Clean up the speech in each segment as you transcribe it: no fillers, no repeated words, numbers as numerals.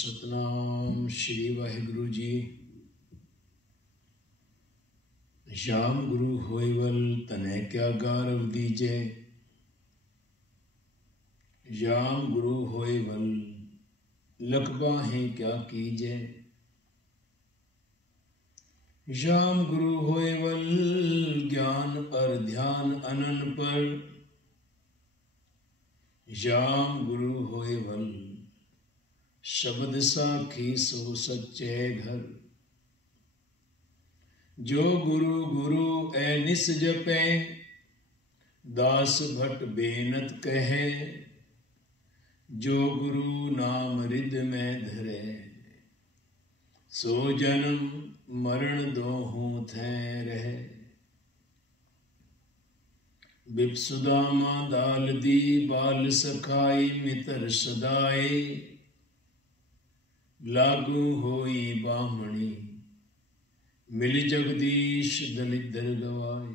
सतनाम श्री वाहिगुरु जी। श्याम गुरु होइवल तने क्या गारव दीजे। श्याम गुरु होइवल लखबाहें क्या कीजे। श्याम गुरु होइवल ज्ञान और ध्यान अनन पर। श्याम गुरु होइवल शब्द साखी सो सच्चे घर। जो गुरु गुरु ए निस जपे दास भट बेनत कहे। जो गुरु नाम रिद में धरे सो जन्म मरण दोहूं थे रहे। बिपसुदामा दाल दी बाल सखाई मित्र सदाए। लागू होई बामणी मिल जगदीश दलिदर गवाए।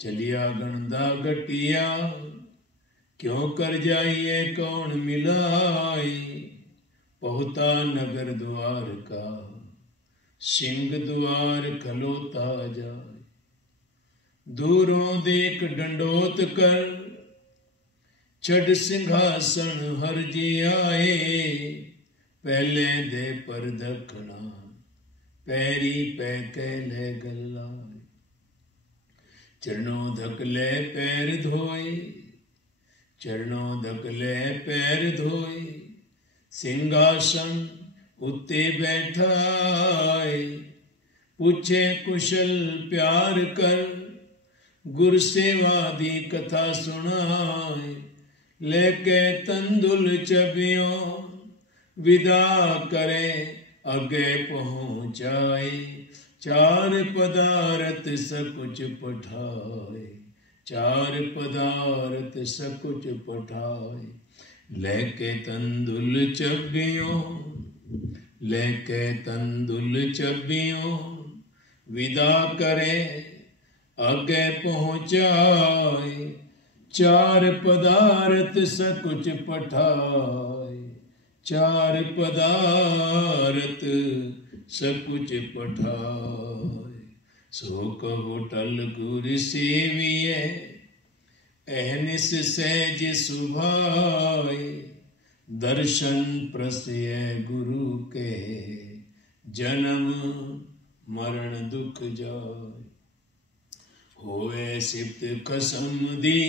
चलिया गणदा गटिया क्यों कर जाइए कौन मिलाए। पहुता नगर द्वार का सिंह द्वार खलोता जाए। दूरों देख डंडोत कर छड़ सिंहासन हर जी आए। पहले दे पर दखना पैरी पै कैले गल्लाए। चरणों धकले पैर धोए चरणों धकले पैर धोए। सिंहासन उत्ते बैठाए। पूछे कुशल प्यार कर गुर सेवा दी कथा सुनाए। लेके तंदुल चबियों विदा करे आगे पहुँचाए। चार पदारथ सकुच पठाए। चार पदारथ सकुच पठाए। लेके तंदुल चबियों लेके तंदुल चबियों विदा करे आगे पहुँचाए। चार पदारथ सकुच पठाए। चार पदारथ सकुच पठाए। सो कहो टल गुर सेविए अहनिस सहज सुभाए। दर्शन प्रसय गुरु के जन्म मरण दुख जाए। होए सिप्त कसम दी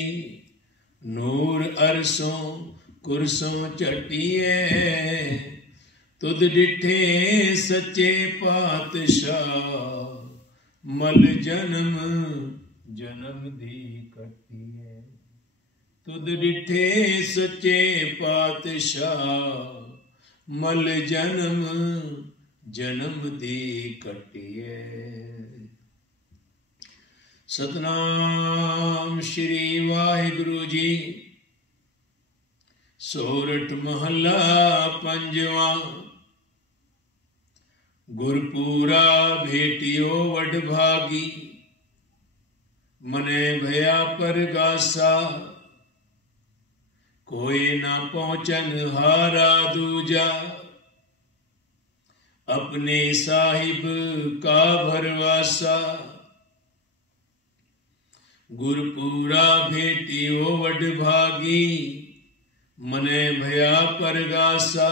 नूर अरसों कुरसों चटिए। तुद डिठे सच्चे पातशाह मल जन्म जन्म दी कटिए। तुद डिठे सच्चे पातशाह मल जन्म जन्म दी कटिए। सतनाम श्री वाहिगुरु जी। सोरठ महला पंजवा। गुरपूरा भेटियो वडभागी मने भया परगासा। कोई ना पहुंचन हारा दूजा अपने साहिब का भरवासा। गुरपूरा भेटियो वडभागी मने भया परगासा।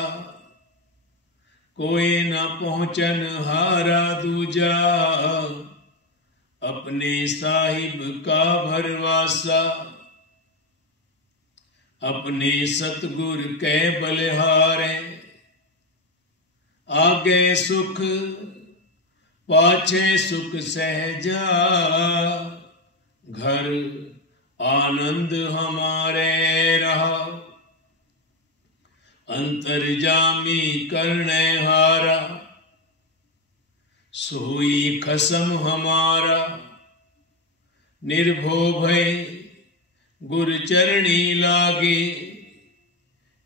कोई न पहुंचन हारा दूजा अपने साहिब का भरवासा। अपने सतगुर के बलिहारे आगे सुख पाछे सुख सहजा। घर आनंद हमारे रहा। अंतर्जामी करने हारा सोई खसम हमारा। निर्भो भय गुर चरणी लागे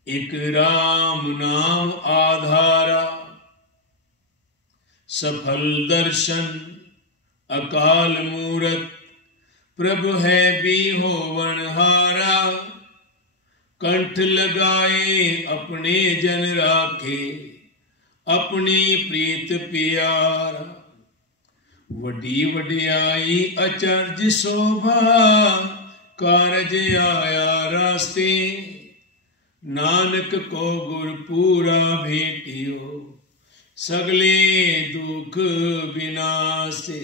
एक राम नाम आधारा। सफल दर्शन अकाल मूरत प्रभु है भी होवनहारा। कंठ लगाए अपने जन राखे, अपनी प्रीत प्यारा। वडी वडियाई अचरज शोभा, कारज आया रास्ते। नानक को गुर पूरा भेटियो, सगले दुख विनाशे।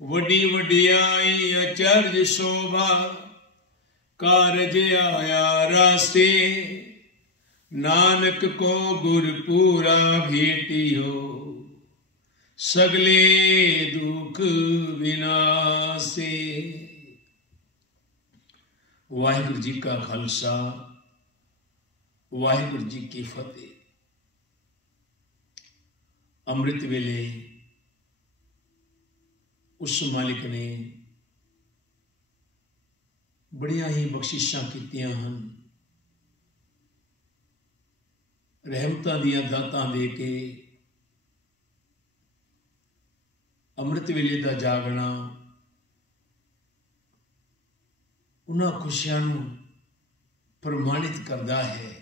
वडी वडियाई अचरज शोभा, कारज आया रास्ते। नानक को गुर पूरा भेटियो, सगले दुख विनाशे। वाहिगुरु जी का खालसा, वाहिगुरु जी की फतेह। अमृत वेले उस मालिक ने बड़िया ही बख्शिशां कीतियां हन, रहमतां दियां दातां दे के अमृत वेले दा जागना उन्हां खुशियां नूं प्रमाणित करदा है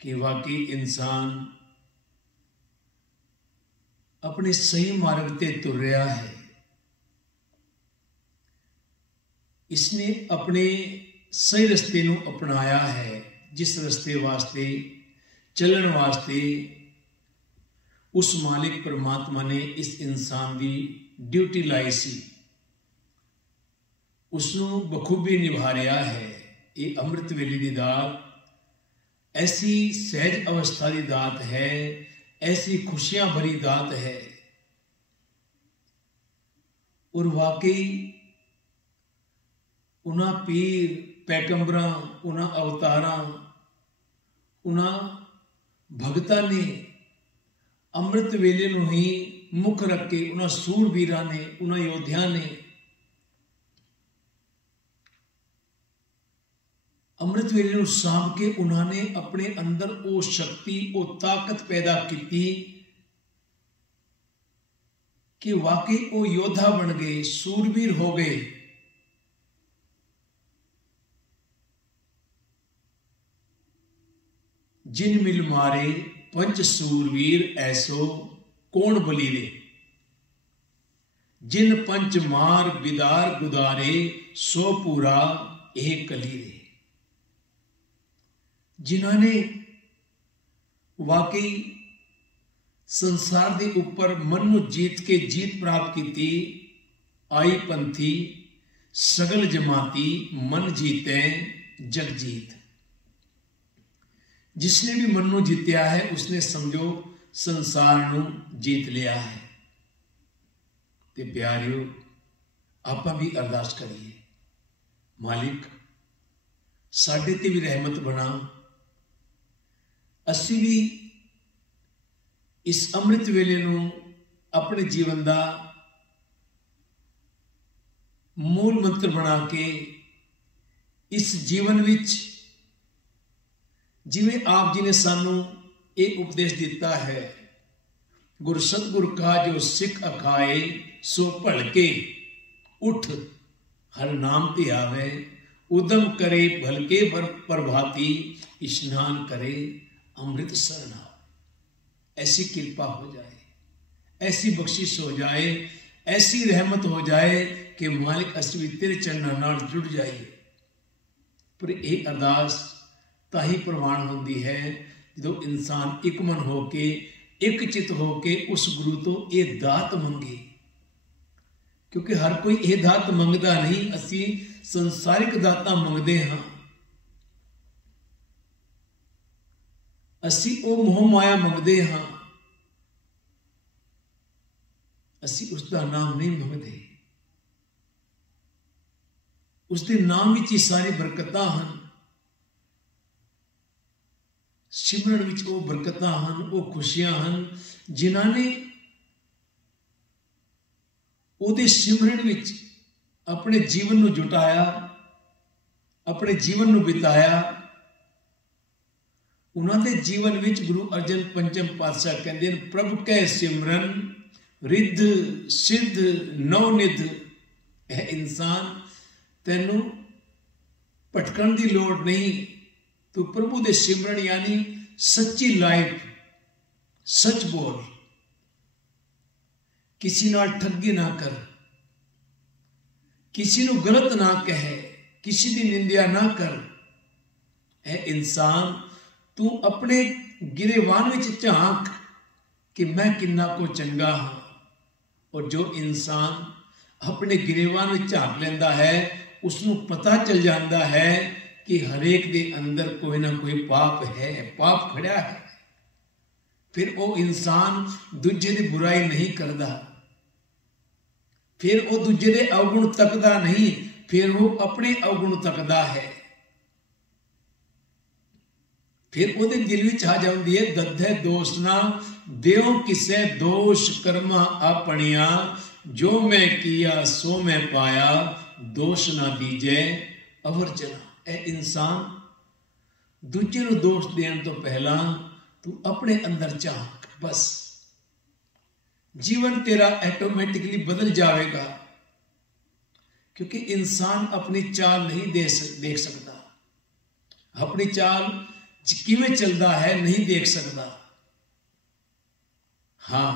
कि वाकई इंसान अपने सही मार्ग ते तुर रहा है। इसने अपने सही रस्ते नूं अपनाया है, जिस रस्ते वास्ते चलन वास्ते उस मालिक परमात्मा ने इस इंसान की ड्यूटी लाई सी, उसनूं बखूबी निभा रहा है। ये अमृत वेले की दात ऐसी सहज अवस्था की दात है, ऐसी खुशियां भरी दात है। और वाकई उन्हां पीर पैगंबरां, उन्हां अवतारां, उन्हां भगतां ने अमृत वेले नूं ही मुख रख के, उन्हां सूरवीरां ने, उन्हां योद्धियां ने अमृत वेले नूं सांभ के उन्होंने अपने अंदर वो शक्ति, वो ताकत पैदा की कि वाकई वो योद्धा बन गए, सूरवीर हो गए। जिन मिल मारे पंच सूरवीर ऐसो कौन बलीरे। जिन पंच मार बिदार गुदारे, सो पूरा एक कलीरे। जिन्होंने वाकई संसार के ऊपर मन नूं जीत के जीत प्राप्त की थी। आई पंथी सगल जमाती, मन जीते जग जीत। जिसने भी मन नूं जीत्या है उसने समझो संसार नूं जीत लिया है। ते प्यारियो, आपां भी अरदास करिए, मालिक साडे ते भी रहमत बना, असी भी इस अमृत वेले नूं अपने जीवन का मूल मंत्र बना के इस जीवन विच जिवें आप जी ने सानू एक उपदेश दिता है, गुर सतगुर का जो सिख अखाए, सो भलके उठ हर नाम ते आवे। उदम करे भलके प्रभाती, स्नान करे अमृत सरना। ऐसी कृपा हो जाए, ऐसी बख्शिश हो जाए, ऐसी रहमत हो जाए कि मालिक असीं भी तेरे चरणों नाल जुड़ जाइए। पर यह अरदास ताही प्रवान होती है जो इंसान एक मन होके, एक चित होके उस गुरु तो ये दात मंगे। क्योंकि हर कोई ये दात मंगता नहीं, असी संसारिक दातां मंगते हाँ। असी वो मोह माया मंगते हाँ, असी उसका नाम नहीं मंगते। उसके नाम विच ही सारी बरकतां हन। सिमरन विच वो बरकतां हन, वो खुशियां हन जिन्होंने उहदे सिमरन विच अपने जीवन नूं जुटाया, अपने जीवन नूं बिताया। उन्होंने जीवन विच गुरु अर्जन पंचम पातशाह कहते हैं, प्रभु कै सिमरन रिद्ध सिद्ध नवनिध। यह इंसान तेनू भटकण की लोड़ नहीं। तू प्रभु दे सिमरन यानी सच्ची लाइफ, सच बोल, किसी नाल ठगी ना कर, किसी को गलत ना कहे, किसी की निंदा ना कर। ऐ इंसान तू अपने गिरेवान विच झांक कि मैं किन्ना को चंगा हाँ। और जो इंसान अपने गिरेवान में झांक लेंदा है उसनों पता चल जाता है कि हरेक दे अंदर कोई ना कोई पाप है, पाप खड़ा है। फिर वो इंसान दूजे की बुराई नहीं करता, फिर वो दूजे के अवगुण तकदा नहीं, फिर वो अपने अवगुण तकदा है। फिर वो दिल विच आ जाती है दधे दोष ना देओ किसे दोष कर्मा अपनिया, जो मैं किया सो मैं पाया, दोष ना दीजे अवरजना। ए इंसान दूजे नूं दोष देने तो पहला तू अपने अंदर झांक, बस जीवन तेरा ऑटोमेटिकली बदल जाएगा। क्योंकि इंसान अपनी चाल नहीं देख सकता, अपनी चाल किवें चलता है नहीं देख सकता। हाँ,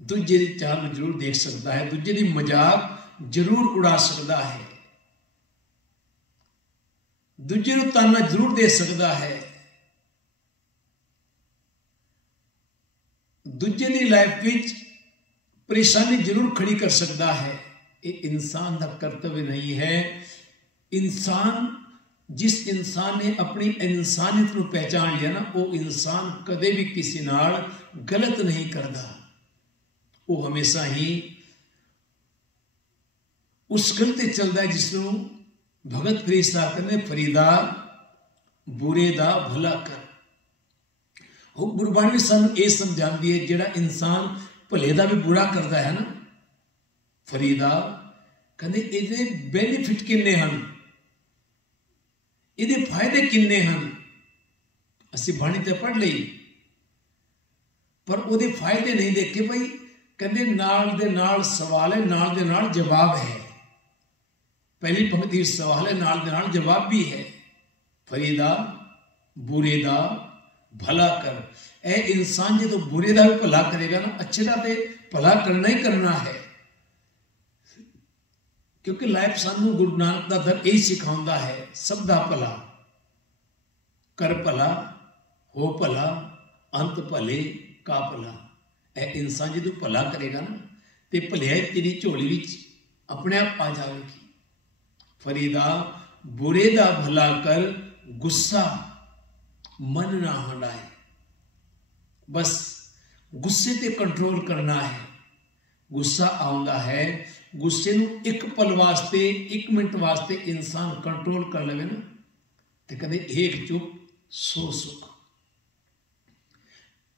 दूजे की चाल जरूर देख सकता है, दूजे की मजाक जरूर उड़ा सकता है, दूजे को ताना जरूर दे सकता है, दूजे की लाइफ विच परेशानी जरूर खड़ी कर सकता है। ये इंसान का कर्तव्य नहीं है। इंसान, जिस इंसान ने अपनी इंसानियत को पहचान लिया ना, वो इंसान कदे भी किसी नाल गलत नहीं करता। वो हमेशा ही उस गलते चलता है जिसनों भगत फरीद साहब ने फरीदा बुरे दा भला कर। वो गुरबाणी सानू ये समझाती है जेड़ा इंसान भले दा भी बुरा करता है ना, फरीदा कहते इहदे बेनिफिट किन्ने हन, इहदे फायदे किन्ने हन। असी बाणी ते पढ़ लई पर उहदे फायदे नहीं देखे। भाई कहते नाल दे नाल सवाल है, नाल दे नाल जवाब है। पहली पंक्ति सवाल है, नाल दे नाल जवाब भी है। फरीदा बुरे दा भला कर। ए इंसान जो तो बुरे दा भी भला करेगा ना, अच्छे दा ते भला करना ही करना है। क्योंकि लाइफ सानू गुरु नानक दा दर यही सिखाउंदा है, सब दा भला कर, भला हो भला, अंत भले का भला। ए इंसान जो तो भला करेगा ना ते भलियाई तेरी झोली विच अपने आप आ जाएगी। फरीदा बुरे दा भला कर, गुस्सा मन ना हटाए। बस गुस्से ते कंट्रोल करना है। गुस्सा आउंदा है, गुस्से नूं एक पल वास्ते, एक मिनट वास्ते इंसान कंट्रोल कर लवे ना ते कदे एक चुप सौ सुख।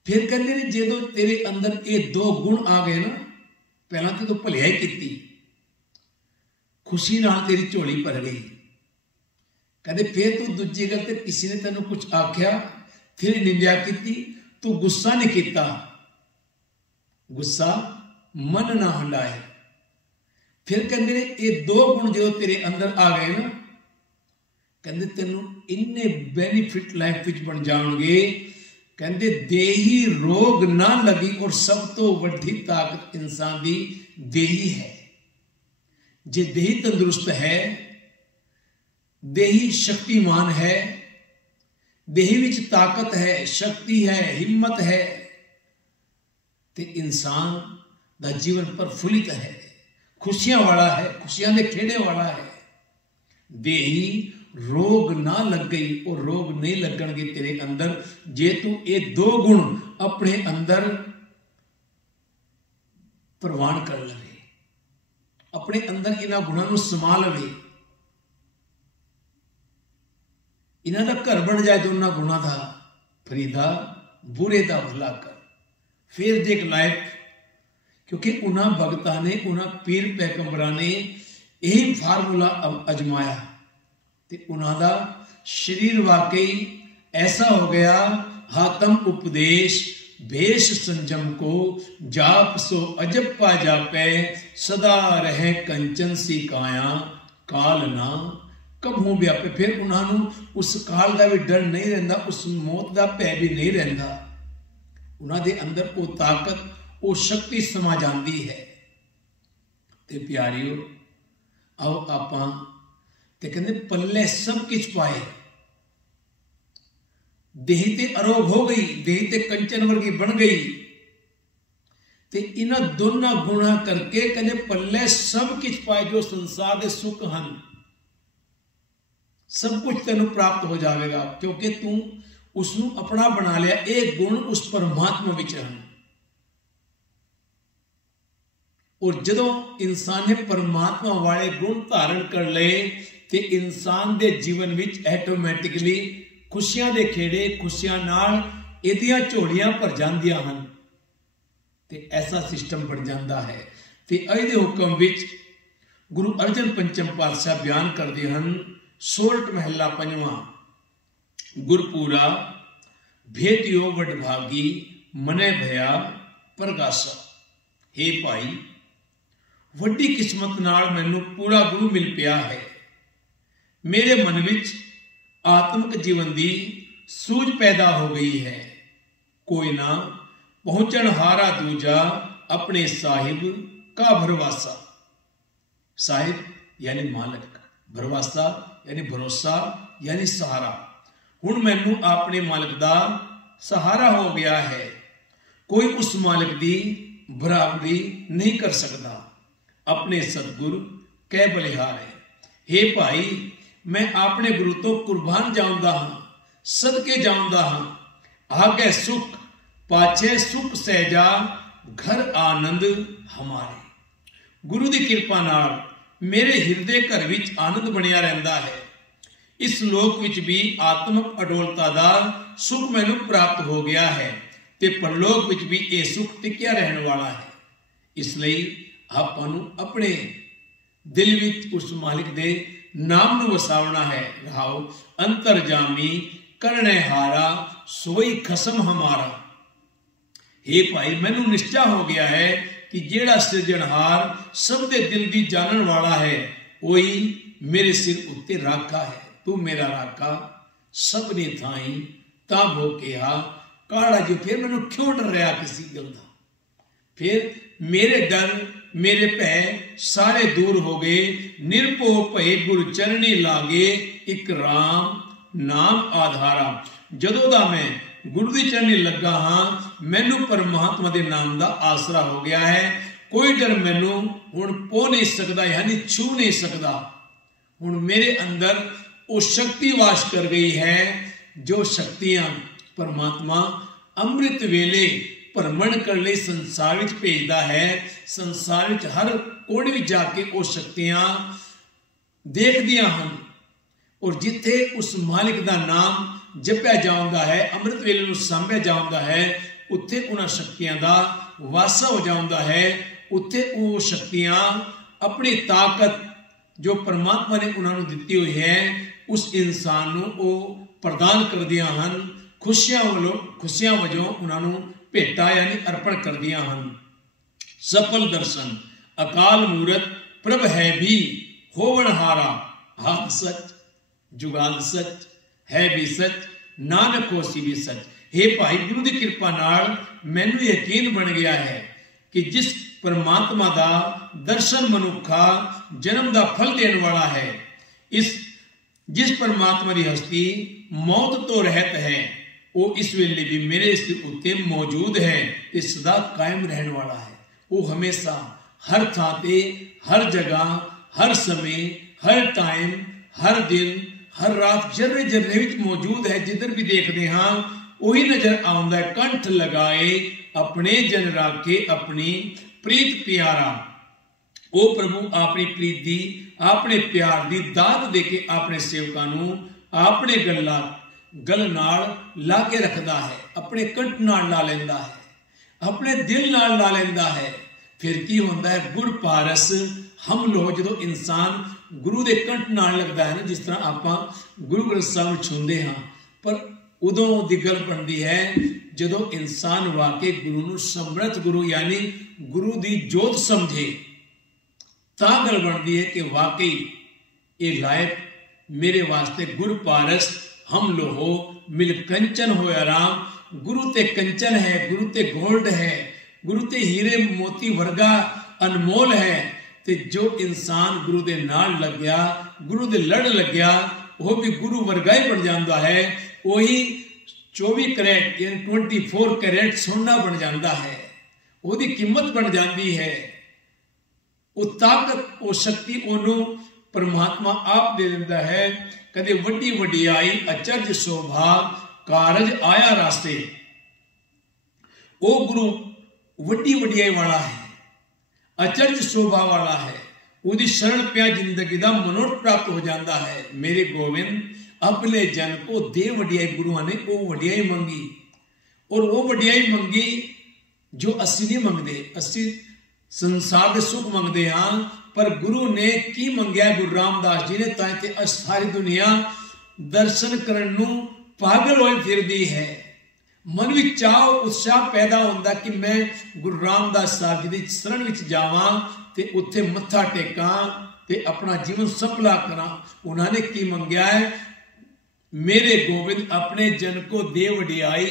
फिर कहते ने जो तेरे अंदर ये दो गुण आ गए ना, पहला तो भलियाई की, खुशी नाल तेरी झोली भर गई। कहते फिर तू दूजी गल ते किसी ने तेन कुछ आख्या, फिर निंदा की, तू गुस्सा नहीं किया, गुस्सा मन ना हंडाए। फिर कहते ने ये दो गुण जो तेरे अंदर आ गए ना, कहते तेनों इन्ने बेनिफिट लाइफ विच बन जाएंगे। कहते देही रोग ना लगी, और सब तो वड्डी ताकत इंसान की देही है। जे देही तंदुरुस्त है, देही शक्तिमान है, देही विच ताकत है, शक्ति है, हिम्मत है, ते इंसान दा जीवन प्रफुल्लित है, खुशियां वाला है, खुशियां दे खेड़े वाला है। देही रोग ना लग गई, और रोग नहीं लगणगे तेरे अंदर जे तू ये दो गुण अपने अंदर प्रवान कर लवे, अपने अंदर इन्हां गुणां नूं समा लवे। इन्हां दा घर बन जाए दोनों गुणा था। फरीदा बुरे दा भला कर। फिर देख लाइफ, क्योंकि उन्हां भगतां ने, उन्हां पीर पैगंबरां ने यही फार्मूला अजमाया ते उन्हां दा शरीर वाकई ऐसा हो गया। हातम उपदेश भेष संजम को, जाप सो अजब पा जापे, सदा रहे कंचन सी काया, काल ना कभू व्यापे। फिर उन्होंने उस काल का भी डर नहीं रहिंदा, उस मौत का भय भी नहीं रहिंदा। उन्होंने अंदर वो ताकत, वो शक्ति समा जाती है। ते प्यारियो, आओ आपां ते कहते पल्ले सब कुछ पाए, देह ते अरोग हो गई, देह ते कंचन वर्गी बन गई, ते इन्हां दोनों गुणा करके कहते पल्ले सब कुछ पाए जो संसार के सुख हैं, सब कुछ तेन प्राप्त हो जाएगा, क्योंकि तू उसनू अपना बना लिया। एक गुण उस परमात्मा विच हैं। और जदों इंसान ने परमात्मा वाले गुण धारण कर ले ते इंसान दे जीवन विच ऑटोमैटिकली खुशियां दे खेड़े, खुशियां नाल इहदियां झोलियां भर जांदियां हन, ते ऐसा सिस्टम बन जाता है। ते अज दे हुक्म विच गुरु अर्जन पंचम पातशाह बयान करते हैं, सोलट महला पंजवा, गुरपूरा भेटियो वडभागी मने भया प्रगासा। हे भाई, वड्डी किस्मत नाल मैनू पूरा गुरु मिल पिया है। मेरे मन विच आत्मक जीवन की सूझ पैदा हो गई है। कोई ना पहुंचन हारा दूजा अपने साहिब का भरवासा। साहिब यानी मालिक, भरवासा यानी भरोसा यानी सहारा। हुण मैनू अपने मालिक का सहारा हो गया है। कोई उस मालिक की बराबरी नहीं कर सकता। अपने सतगुरु कै बलिहार है। हे भाई, मैं अपने गुरु तो कुर्बान जाऊंदा हाँ, सदके जाऊंदा हाँ। आगे सुख पाछे सुख सहजा, घर आनंद हमारे। गुरु की कृपा नाल मेरे हिरदे घर विच आनंद बनिया रहता है। इस लोक विच भी आत्मक अडोलता का सुख मैनू प्राप्त हो गया है, ते परलोक विच भी यह सुख टिकिया रहने वाला है। इसलिए आपां नूं अपने दिल विच उस मालिक दे नाम नूं वसावना है। रहाओ, अंतरजामी करने हारा सोई खसम हमारा। हे भाई, मैनू निश्चा हो गया है कि जेड़ा सिरजनहार सब दे दिल की जानन वाला है, वही मेरे सिर उत्ते राखा है। तू मेरा राखा सबने थाई ता भो कहा काड़ा जो। फिर मैनू क्यों डर रहा किसी गल का? फिर मेरे डर मेरे भय सारे दूर हो गए। निरभो भय गुरु चरणी लागे, एक राम नाम आधारा। जदों दा मैं गुरु दी चरणी लगा हाँ, मैनू परमात्मा दे नाम दा आसरा हो गया है। कोई डर मैनू हुण पो नहीं सकता, यानी छू नहीं सकता। हुण मेरे अंदर वो शक्ति वास कर गई है, जो शक्तियां परमात्मा अमृत वेले भ्रमण कर ले संसार विच भेजदा है। संसार विच हर कोने विच जाके वो शक्तियां देखदियां हन, और जिथे उस मालिक दा नाम जपया जाता है, अमृत वेले नूं सांभिया जाता है, उत्थे उन्हां शक्तियां दा वासा हो जाता है। उत्थे वो शक्तियां अपनी ताकत जो परमात्मा ने उन्होंने दिती हुई है, उस इंसान नूं वो प्रदान करदियां हन। खुशियां वजों उन्होंने भेटा यानी अर्पण करदियां हन। सफल दर्शन अकाल मूरत प्रभ है भी होवन हारा। हाथ सच जुगाद सच है भी सच, नानक होसी भी सच। हे भाई, गुरु की कृपा नाल मैनू यकीन बन गया है कि जिस परमात्मा का दर्शन मनुखा जन्म का फल देने वाला है, जिस परमात्मा की हस्ती मौत तो रहत है, वो इस वेले भी मेरे सिर उत्ते मौजूद है, ते सदा कायम रहने वाला है। वो हमेशा हर थाते, हर जगह, हर समय, हर टाइम, हर दिन, हर रात जर्रे जर्रे विच मौजूद है। जिधर भी देखते हाँ वही नजर आउंदा है। कंठ लगाए अपने जन राखे अपनी प्रीत प्यारा। ओ प्रभु अपनी प्रीत दी, अपने प्यार दी दात दे के अपने सेवकां नूं अपने गल नाल ला के रखदा है, अपने कंठ नाल ला लैंदा है, अपने दिल नाल ला लैंदा है। फिर की होंदा है? गुर पारस हम लो। जो इंसान गुरु के कंठ नाल लगता है ना, जिस तरह आप गुरु ग्रंथ साहिब छूंदे हाँ, पर उदों दी गल बनती है जदों इंसान वाकई गुरु नूं समर्थ गुरु यानी गुरु की जोत समझे, तां गल बनती है कि वाकई ये लायक मेरे वास्ते गुर पारस हम लोहो मिल कंचन होया राम। गुरु ते कंचन है, गुरु ते गोल्ड है, गुरु ते हीरे मोती वर्गा अनमोल है। ते जो इंसान गुरु दे नाल लग गया, गुरु दे लड़ लग गया, वो भी गुरु वर्गा ही बन जाता है। वही 24 कैरेट यानी 24 कैरेट सोना बन जाता है, ਉਹਦੀ कीमत बन जाती है। वो ताकत वो शक्ति ओनू परमात्मा आप दे देता है। कदे वड्डी वडियाई अचरज शोभा कारज आया रास्ते। वो गुरु वड्डी वडियाई वाला है, अचरज शोभा वाला है। ਉਹਦੀ शरण पिया जिंदगी का मनोरथ प्राप्त हो जाता है। मेरे गोविंद अपने जन को दे वडियाई। गुरुआ ने वो वडियाई मंगी, और वो वडियाई मंगी जो असी नहीं मंगते। असी संसार के सुख मंगते हाँ, पर गुरु ने की मंगया? गुरु रामदास जी ने ताकि सारी दुनिया दर्शन करने नूं पागल होई फिरदी है। मन में चाह उत्साह पैदा होता कि मैं गुरु रामदास साहब जी की शरण विच जावां ते उत्थे मत्था टेकां ते अपना जीवन सफला करा। उन्होंने की मंगया है? मेरे गोविंद अपने जन को दे वडियाई।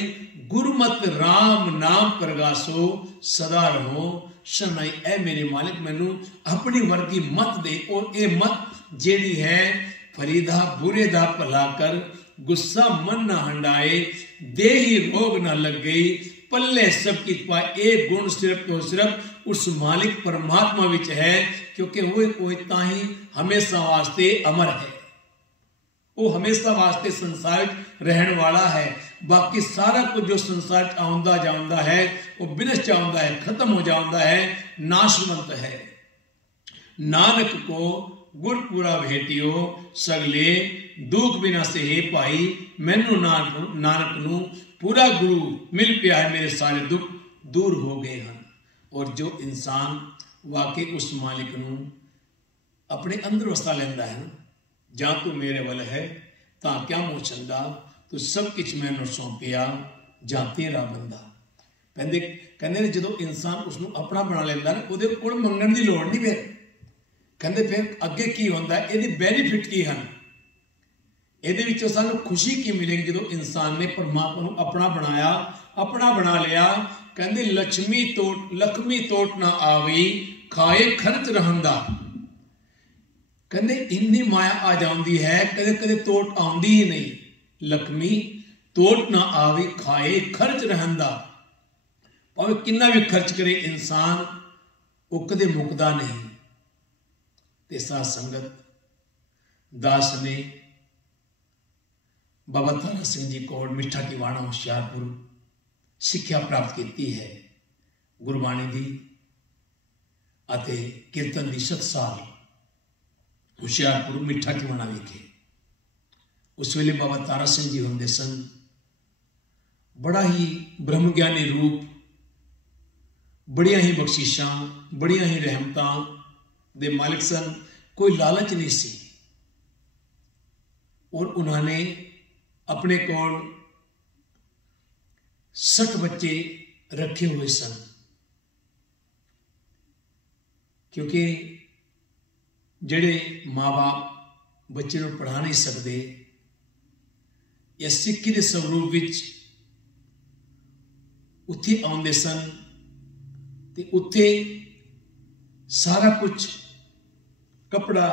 गुरमत राम नाम प्रगासो सदा रहो शरणाई। ऐ मेरे मालिक मैनू अपनी वर्गी मत दे, और ये मत जेड़ी है फरीदा बुरे दा भला कर। गुस्सा मन न हंडाए, दे ही रोग न लग गई। पल्ले सब की पा एक गुण सिर्फ तो सिर्फ उस मालिक परमात्मा विच है, क्योंकि वो कोई ताही हमेशा वास्ते अमर है। वो हमेशा वास्ते संसार रहने वाला है। बाकी सारा कुछ जो संसार आउंदा जाउंदा है वो विनश जाउंदा है, खत्म हो जाउंदा है, नाशवंत है। नानक को गुरपुरा भेटियो सगले दुख बिना से हे पाई। मैनू नानक नू पूरा गुरु मिल पिया है, मेरे सारे दुख दूर हो गए हैं। और जो इंसान वाकई उस मालिक नू अपने अंदर वसा लेंदा है ना, जा तू मेरे वल है तां क्या मोह चंदा, तू सब कुछ मैनू सौंपिया जा तेरा बंदा। कहते जो इंसान उसनू अपना बना लेंदा ना, उहदे कोल मंगण की लोड़ नहीं। कहते फिर अगे की होंदा, इहदे बैनीफिट की हैं, इहदे विचों सानू खुशी की मिलेगी जो इंसान ने परमात्मा नू अपना बनाया, अपना बना लिया। कहते लक्ष्मी तोट ना आवी खाए खर्च रहंदा। कहते इन्नी माया आ जाती है, कदे कदे तोट आती ही नहीं। लक्ष्मी तोट ना आवी खाए खर्च रहंदा। भावे कितना भी खर्च करे इंसान, वो कदे मुकदा नहीं। ते साध संगत दास ने बाबा तारा सिंह जी कोल मिठा टिवाणा होशियारपुर सिक्ख्या प्राप्त की है। गुरबाणी दी अते कीर्तन दी 7 साल होशियारपुर मिठा टिवाणा विखे। उस वेले बाबा तारा सिंह जी होंदे सन, बड़ा ही ब्रह्म ज्ञानी रूप, बड़िया ही बख्शीशां, बड़िया ही रहमतां दे मालिक सन। कोई लालच नहीं सी, और उन्होंने अपने कोल 60 बच्चे रखे हुए सन, क्योंकि जेड़े माँ बाप बच्चे को पढ़ा नहीं सकते या सिक्खी के स्वरूप विच उत्थे आउंदे सन, ते उत्थे सारा कुछ कपड़ा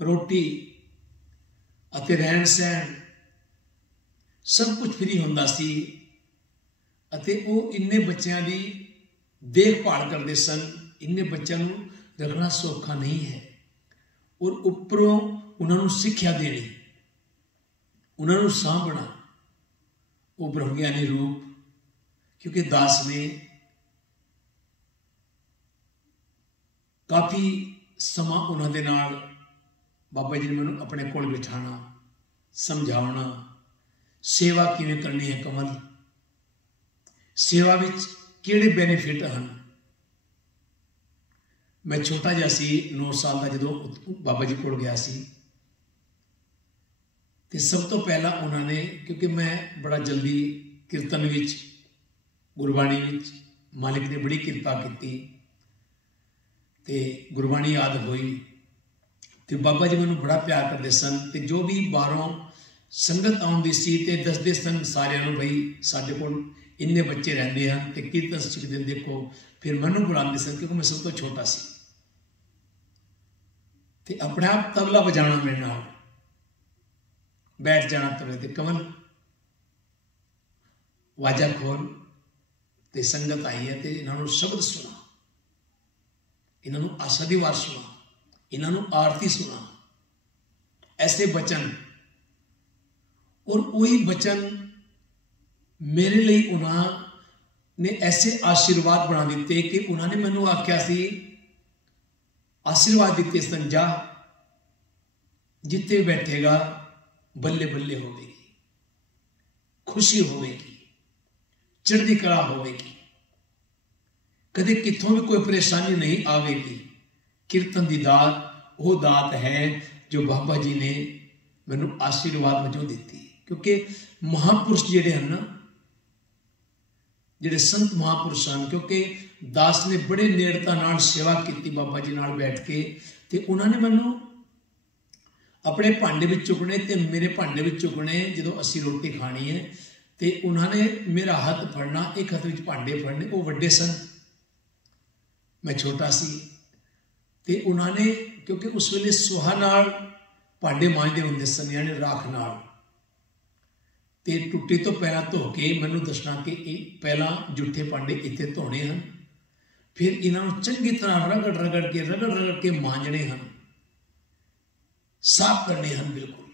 रोटी अते रहन सहन सब कुछ फ्री होंदा सी। अते वो इन्ने बच्चों की देखभाल करते सन। इन्ने बच्चों को रखना सौखा नहीं है, और उपरों उन्होंने सिक्ख्या देनी, उन्होंने सांभना, वो ब्रह्मज्ञानी रूप। क्योंकि दास ने काफ़ी समा उन्होंने नाल बाबा जी ने मैनू अपने कोल बिठाना, समझाना, सेवा किवें करनी है। कमल सेवा विच किहड़े बेनीफिट हैं। मैं छोटा जिहा सी 9 साल का जो बाबा जी कोल गया सी, ते सब तो पहला उन्होंने, क्योंकि मैं बड़ा जल्दी कीर्तन विच गुरबाणी विच मालिक ने बड़ी कृपा की, ते गुरबाणी याद हुई। ਤੇ ਬਾਬਾ ਜੀ ਮੈਨੂੰ ਬੜਾ ਪਿਆਰ ਕਰਦੇ ਸਨ ਤੇ ਜੋ ਵੀ ਬਾਹਰੋਂ ਸੰਗਤ ਆਉਂਦੀ ਸੀ ਤੇ ਦੱਸਦੇ ਸਨ ਸਾਰਿਆਂ ਨੂੰ ਬਈ ਸਾਡੇ ਕੋਲ ਇੰਨੇ ਬੱਚੇ ਰਹਿੰਦੇ ਹਨ ਤੇ ਕੀਰਤਨ ਸਿੱਖਦੇ ਦੇਖੋ। ਫਿਰ ਮੈਨੂੰ ਬੁਲਾਉਂਦੇ ਸਨ ਕਿਉਂਕਿ ਮੈਂ ਸਭ ਤੋਂ ਛੋਟਾ ਸੀ ਤੇ ਆਪਣੇ ਆਪ ਤਬਲਾ ਵਜਾਣਾ ਮੇਰੇ ਨਾਲ बैठ जाना तबले ते कमल वाजा खोल ते संगत आई है ते इन्होंने शब्द सुना, इन्होंने आशा दी वार सुना, इन्होंने आरती सुना, ऐसे बचन और वही बचन मेरे लिए उन्होंने ऐसे आशीर्वाद बना दिते कि उन्होंने मैनू आख्या सी आशीर्वाद दिते सन जा जिते बैठेगा बल्ले बल्ले होगी, खुशी होगी, चढ़ती कला होगी, कदे कितों भी कोई परेशानी नहीं आवेगी। कीर्तन की दात वो दात है जो बाबा जी ने मैनू आशीर्वाद वजों दी। क्योंकि महापुरुष जिहड़े हैं ना, जिहड़े संत महापुरुष हैं, क्योंकि दास ने बड़े नेड़ता नाल सेवा की बाबा जी नाल बैठ के ते उन्होंने मैनू अपने भांडे में चुकने ते मेरे भांडे में चुकने जो असी रोटी खानी है तो उन्होंने मेरा हाथ फड़ना, एक हाथ में भांडे फड़ने, वो वड्डे सन मैं छोटा सी ते उन्होंने क्योंकि उस वेले सुहा नाल भांडे मांजदे हुंदे सन यानी राख नाल ते टुट्टी तो पहला धो के मैनू दसना कि पहला जूठे भांडे इत्थे धोने हैं, फिर इन्हों चंगी तरह रगड़ के मांजने हैं, साफ करने हैं। बिल्कुल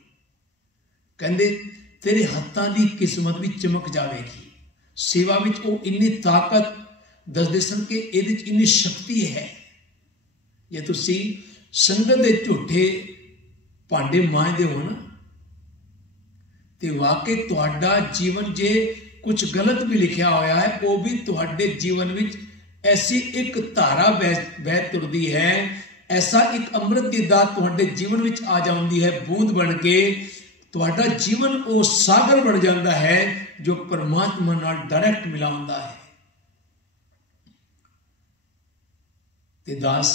कहते तेरे हाथों की किस्मत भी चमक जाएगी। सेवा में वो इन्नी ताकत दसदे सन कि ये इन्नी शक्ति है। जे तुसी संगत के झूठे भांडे मांजते हो ना तो वाकई तुहाडा जीवन जे कुछ गलत भी लिखा होया है वो भी तुहाडे जीवन में ऐसी एक धारा बह तुरदी है, ऐसा एक अमृत की दात तुहाडे जीवन में आ जाती है, बूंद बन के तुहाडा जीवन वो सागर बन जाता है जो परमात्मा नाल डायरैक्ट मिला होंदा है। ते दास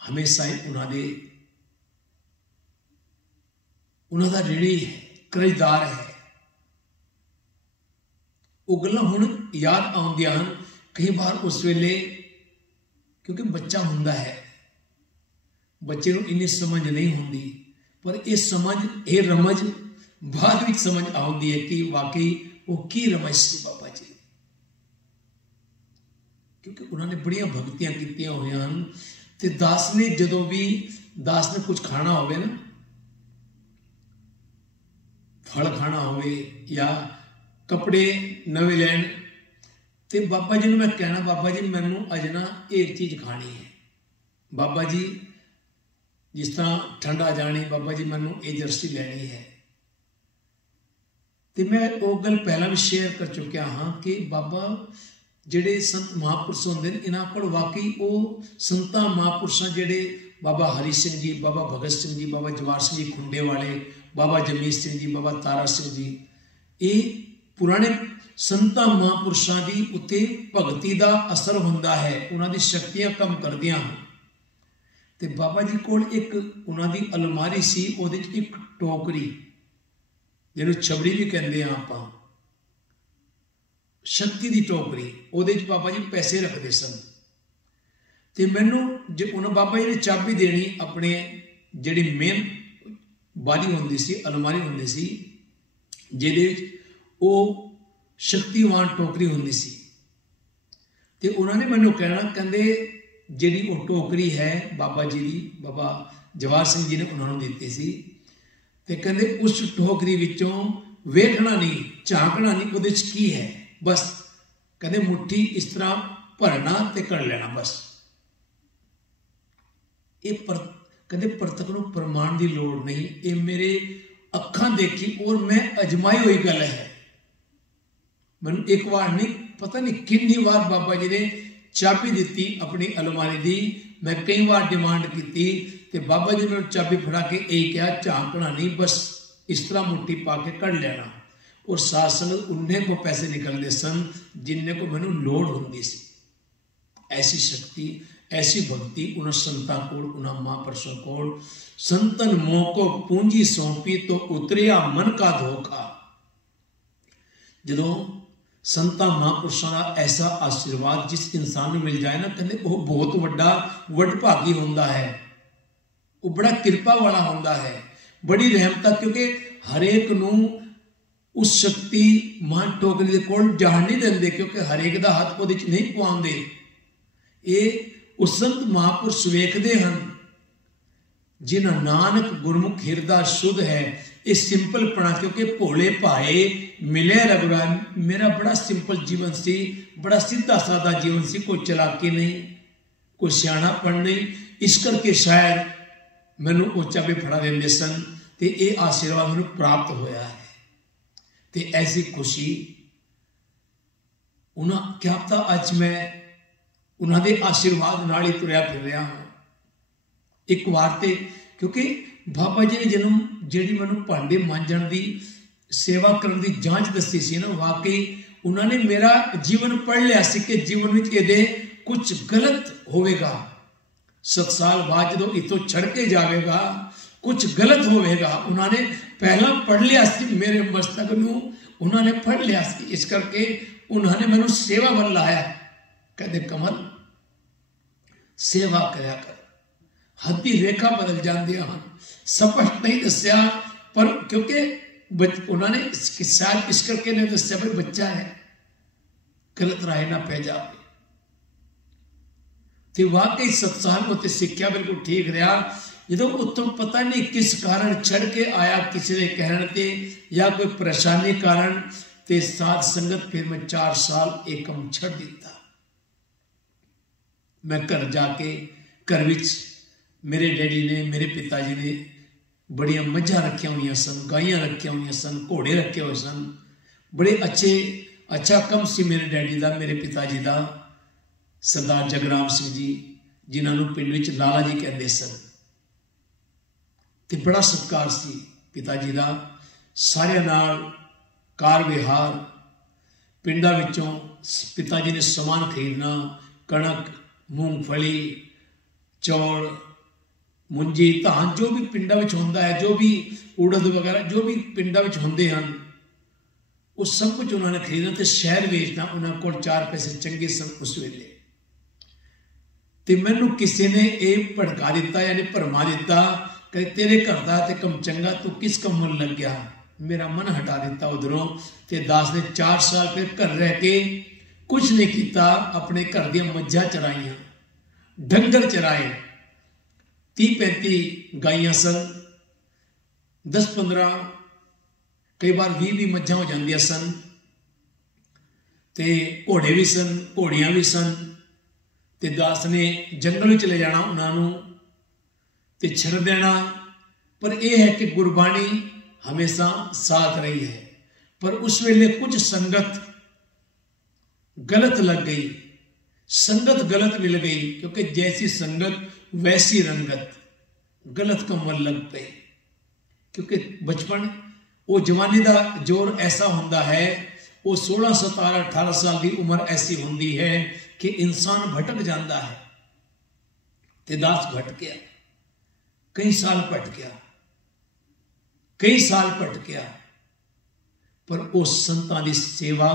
हमेशा ही उन्हों का ऋणी है, कर्जदार है। वो गल्लां हुण याद आउंदियां हन कई बार उस वेले, क्योंकि बच्चा हुंदा है, बच्चे को इन्नी समझ नहीं होंदी, पर यह समझ ये रमज बाद में समझ आती है कि वाकई वो की रमज सी बाबा जी, क्योंकि उन्होंने बड़िया भगतियां कीतियां हुई हैं। ते दास ने जदों भी दास ने कुछ खाना होवे ना, फल खाना होवे या कपड़े नवे लैन, ते बाबा जी ने मैं कहना बाबा जी मैनू अज ना एक चीज खानी है, बाबा जी जिस तरह ठंड आ जानी, बाबा जी मैनू ये जर्सी लैनी है। तो मैं वो गल पहला भी शेयर कर चुकिया हाँ कि बाबा जिहड़े संत महापुरुष होंदे ने इन्हां कोल वाकई वो संतां महापुरुषां जिहड़े बाबा हरि सिंह जी, बाबा भगत सिंह जी, बाबा जवार सिंह जी खुंडे वाले, बाबा जमीत सिंह जी, बाबा तारा सिंह जी, ये पुराने संतां महापुरुषां दी उत्ते भगती दा असर हुंदा है, उन्हां दी शक्तियां कम करदियां हैं। ते बाबा जी कोल एक उन्हां दी अलमारी सी, उहदे च एक टोकरी जिहनूं छबड़ी भी कहंदे आ आपां, शक्ति दी टोकरी, उहदे च बाबा जी पैसे रखदे सन। ते मैनूं जे उन्हां बाबा जी ने चाबी देनी अपने जिहड़ी मेन बारी हुंदी सी, अलमारी हुंदी सी, जिहदे विच ओह शक्तिवान टोकरी हुंदी सी। ते उन्होंने मैनूं कहना कहंदे जिहड़ी वो टोकरी है बाबा जी दी, बाबा जवाहर सिंह जी ने उन्होंने दी सी, ते कहंदे उस टोकरी विचों वेखना नहीं, झांकना नहीं उहदे च की है, बस कहंदे मुट्ठी इस तरह भरना ते कर लेना बस। ये कहंदे परतक नूं प्रमाण की लोड़ नहीं, ये मेरे अखां देखी और मैं अजमाई हुई गल है। मैनूं एक बार नहीं पता नहीं कितनी बार बाबा जी ने चाबी दी अपनी अलमारी दी, मैं कई बार डिमांड की ते बाबा जी ने चाबी फड़ा के यही कहा झांकना नहीं, बस इस तरह मुट्ठी पा के कढ़ लेना। और साथ संग उन्ने को पैसे निकलते सन जिन्ने को मैनूं लोड़ हुंदी सी। ऐसी शक्ति ऐसी भक्ति उन संतां कोल, उन महापुरुषों कोल। संतन मोह को पूंजी सौंपी तो उतरिया मन का धोखा। ਜਦੋਂ ਸੰਤਾਂ ਮਹਾਂਪੁਰਸ਼ਾਂ ਦਾ ਐਸਾ ਆਸ਼ੀਰਵਾਦ ਜਿਸ ਇਨਸਾਨ ਨੂੰ ਮਿਲ ਜਾਏ ਨਾ, ਕਹਿੰਦੇ ਉਹ ਬਹੁਤ ਵੱਡਾ ਵਡਭਾਗੀ ਹੁੰਦਾ ਹੈ, ਉਹ ਬੜਾ ਕਿਰਪਾ ਵਾਲਾ ਹੁੰਦਾ ਹੈ, ਬੜੀ ਰਹਿਮਤ, ਕਿਉਂਕਿ ਹਰੇਕ ਨੂੰ ਉਸ ਸ਼ਕਤੀਮਾਨ ਟੋਕਰੀ ਦੇ ਕੋਲ ਜਾਣ ਨਹੀਂ ਦਿੰਦੇ, ਕਿਉਂਕਿ ਹਰੇਕ ਦਾ ਹੱਥ ਉਹਦੇ 'ਚ ਨਹੀਂ ਪਵਾਉਂਦੇ। ਇਹ ਉਸ ਸੰਤ ਮਹਾਂਪੁਰਸ਼ ਵੇਖਦੇ ਹਨ ਜਿਨ੍ਹਾਂ ਨਾਨਕ ਗੁਰਮੁਖ ਹਿਰਦਾ ਸ਼ੁੱਧ ਹੈ। ਇਹ ਸਿੰਪਲਪਣਾ, ਕਿਉਂਕਿ ਭੋਲੇ ਭਾਏ ਮਿਲੇ ਰਘੁਰਾਏ। ਮੇਰਾ ਬੜਾ ਸਿੰਪਲ ਜੀਵਨ ਸੀ, ਬੜਾ ਸਿੱਧਾ ਸਾਦਾ ਜੀਵਨ ਸੀ, ਕੋਈ ਚਲਾਕੀ ਨਹੀਂ, ਕੋਈ ਸਿਆਣਾਪਣ ਨਹੀਂ। ਇਸ ਕਰਕੇ ਸ਼ਾਇਦ ਮੈਨੂੰ ਉਹ ਚਾਬੀ ਫੜਾ ਦਿੰਦੇ ਸਨ ਤੇ ਇਹ ਆਸ਼ੀਰਵਾਦ ਮੈਨੂੰ ਪ੍ਰਾਪਤ ਹੋਇਆ ਹੈ। ਤੇ ਐਸੀ ਖੁਸ਼ੀ ਉਹਨਾਂ ਕਿਆ ਪਤਾ ਅੱਜ ਮੈਂ ਉਹਨਾਂ ਦੇ ਆਸ਼ੀਰਵਾਦ ਨਾਲ ਹੀ ਤੁਰਿਆ ਫਿਰ ਰਿਹਾ ਹਾਂ। ਇੱਕ ਵਾਰ ਤੇ ਕਿਉਂਕਿ ਬਾਬਾ ਜੀ ਨੇ ਜਨਮ ਜਿਹੜੀ ਮੈਨੂੰ ਭਾਂਡੇ ਮਾਂਜਣ ਦੀ ਸੇਵਾ ਕਰਨ ਦੀ ਜਾਂਚ ਦੱਸੀ ਸੀ ਨਾ, ਵਾਕਈ ਉਹਨਾਂ ਨੇ ਮੇਰਾ ਜੀਵਨ ਪੜ੍ਹ ਲਿਆ ਸੀ ਕਿ ਜੀਵਨ ਵਿੱਚ ਇਹਦੇ ਕੁਝ ਗਲਤ ਹੋਵੇਗਾ। 7 ਸਾਲ ਬਾਅਦ ਜਦੋਂ ਇੱਥੋਂ ਛੱਡ ਕੇ ਜਾਵੇਗਾ ਕੁਝ ਗਲਤ ਹੋਵੇਗਾ। ਉਹਨਾਂ ਨੇ ਪਹਿਲਾਂ ਪੜ੍ਹ ਲਿਆ ਸੀ, ਮੇਰੇ ਮਸਤਕ ਨੂੰ ਉਹਨਾਂ ਨੇ ਪੜ੍ਹ ਲਿਆ ਸੀ। ਇਸ ਕਰਕੇ ਉਹਨਾਂ ਨੇ ਮੈਨੂੰ ਸੇਵਾ ਵੱਲ ਲਾਇਆ। ਕਹਿੰਦੇ ਕਮਲ ਸੇਵਾ ਕਰਿਆ ਕਰ, ਹੱਦੀ ਰੇਖਾ ਬਦਲ ਜਾਂਦੀਆਂ ਹਨ। ਸਪਸ਼ਟ ਨਹੀਂ ਦੱਸਿਆ, ਪਰ ਕਿਉਂਕਿ ਉਹਨਾਂ ਨੇ ਸ਼ਾਇਦ ਇਸ ਕਰਕੇ ਨਹੀਂ ਦੱਸਿਆ ਵੀ ਬੱਚਾ ਹੈ, ਗਲਤ ਰਾਹ ਨਾ ਪੈ ਜਾਵੇ। ਤੇ ਵਾਕਈ 7 ਸਾਲ ਉੱਤੇ ਸਿੱਖਿਆ ਬਿਲਕੁਲ ਠੀਕ ਰਿਹਾ। ਜਦੋਂ ਉੱਥੋਂ ਪਤਾ ਨਹੀਂ ਕਿਸ ਕਾਰਨ ਛੱਡ ਕੇ ਆਇਆ, ਕਿਸੇ ਦੇ ਕਹਿਣ ਤੇ ਜਾਂ ਕੋਈ ਪਰੇਸ਼ਾਨੀ ਕਾਰਨ, ਤੇ ਸਾਧ ਸੰਗਤ ਫਿਰ ਮੈਂ 4 ਸਾਲ ਇਹ ਕੰਮ ਛੱਡ ਦਿੱਤਾ। ਮੈਂ ਘਰ ਜਾ ਕੇ ਘਰ ਵਿੱਚ ਮੇਰੇ ਡੈਡੀ ਨੇ, ਮੇਰੇ ਪਿਤਾ ਜੀ ਨੇ ਬੜੀਆਂ ਮੱਝਾਂ ਰੱਖੀਆਂ ਹੋਈਆਂ ਸਨ, ਗਾਈਆਂ ਰੱਖੀਆਂ ਹੋਈਆਂ ਸਨ, ਘੋੜੇ ਰੱਖੇ ਹੋਏ ਸਨ। ਬੜੇ ਅੱਛਾ ਕੰਮ ਸੀ ਮੇਰੇ ਡੈਡੀ ਦਾ, ਮੇਰੇ ਪਿਤਾ ਜੀ ਦਾ। ਸਰਦਾਰ ਜਗਰਾਮ ਸਿੰਘ ਜੀ, ਜਿਨ੍ਹਾਂ ਨੂੰ ਪਿੰਡ ਵਿੱਚ ਲਾਲਾ ਜੀ ਕਹਿੰਦੇ ਸਨ, ਤੇ ਬੜਾ ਸਤਿਕਾਰ ਸੀ ਪਿਤਾ ਜੀ ਦਾ। ਸਾਰਿਆਂ ਨਾਲ ਕਾਰ ਵਿਹਾਰ, ਪਿੰਡਾਂ ਵਿੱਚੋਂ ਪਿਤਾ ਜੀ ਨੇ ਸਮਾਨ ਖਰੀਦਣਾ, ਕਣਕ, ਮੂੰਗਫਲੀ, ਚੌਲ, ਮੁੰਜੀ, ਧਾਨ, ਜੋ ਵੀ ਪਿੰਡਾਂ ਵਿੱਚ ਹੁੰਦਾ ਹੈ, ਜੋ ਵੀ ਉੜਦ ਵਗੈਰਾ ਜੋ ਵੀ ਪਿੰਡਾਂ ਵਿੱਚ ਹੁੰਦੇ ਹਨ, ਉਹ ਸਭ ਕੁਝ ਉਹਨਾਂ ਨੇ ਖਰੀਦਣਾ ਤੇ ਸ਼ਹਿਰ ਵੇਚਣਾ। ਉਹਨਾਂ ਕੋਲ 4 ਪੈਸੇ ਚੰਗੇ ਸਨ ਉਸ ਵੇਲੇ। ਤੇ ਮੈਨੂੰ ਕਿਸੇ ਨੇ ਇਹ ਭੜਕਾ ਦਿੱਤਾ, ਯਾਨੀ ਭਰਮਾ ਦਿੱਤਾ ਕਿ ਤੇਰੇ ਘਰ ਦਾ ਤੇ ਕੰਮ ਚੰਗਾ, ਤੂੰ ਕਿਸ ਕੰਮ ਵੱਲ ਲੱਗਿਆ। ਮੇਰਾ ਮਨ ਹਟਾ ਦਿੱਤਾ ਉਧਰੋਂ। ਤੇ ਦਾਸ ਨੇ 4 ਸਾਲ ਫਿਰ ਘਰ ਰਹਿ ਕੇ ਕੁਝ ਨਹੀਂ ਕੀਤਾ, ਆਪਣੇ ਘਰ ਦੀਆਂ ਮੱਝਾਂ ਚਰਾਈਆਂ, ਡੰਗਰ ਚਰਾਏ। 30-35 ਗਾਈਆਂ ਸਨ, 10-15 ਕਈ ਵਾਰ 20 ਮੱਝਾਂ ਹੋ ਜਾਂਦੀਆਂ ਸਨ। ਤੇ ਘੋੜੇ ਵੀ ਸਨ, ਘੋੜੀਆਂ ਵੀ ਸਨ। ਤੇ ਦਾਸ ਨੇ ਜੰਗਲ ਵਿੱਚ ਲੈ ਜਾਣਾ ਉਹਨਾਂ ਨੂੰ ਤੇ ਛੱਡ ਦੇਣਾ। ਪਰ ਇਹ ਹੈ ਕਿ ਗੁਰਬਾਣੀ ਹਮੇਸ਼ਾ ਸਾਥ ਰਹੀ ਹੈ। ਪਰ ਉਸ ਵੇਲੇ ਕੁਝ ਸੰਗਤ ਗਲਤ ਲੱਗ ਗਈ, ਸੰਗਤ ਗਲਤ ਮਿਲ ਗਈ, ਕਿਉਂਕਿ ਜੈਸੀ ਸੰਗਤ ਵੈਸੀ ਰੰਗਤ। ਗਲਤ ਕੰਮ ਵੱਲ ਲੱਗ ਪਏ, ਕਿਉਂਕਿ ਬਚਪਨ, ਉਹ ਜਵਾਨੀ ਦਾ ਜ਼ੋਰ ਐਸਾ ਹੁੰਦਾ ਹੈ, ਉਹ 16, 17, 18 ਸਾਲ ਦੀ ਉਮਰ ਐਸੀ ਹੁੰਦੀ ਹੈ ਕਿ ਇਨਸਾਨ ਭਟਕ ਜਾਂਦਾ ਹੈ। ਤੇ ਦਾਸ ਭਟਕਿਆ, ਕਈ ਸਾਲ ਭਟਕਿਆ, ਕਈ ਸਾਲ ਭਟਕਿਆ। ਪਰ ਉਸ ਸੰਤਾਂ ਦੀ ਸੇਵਾ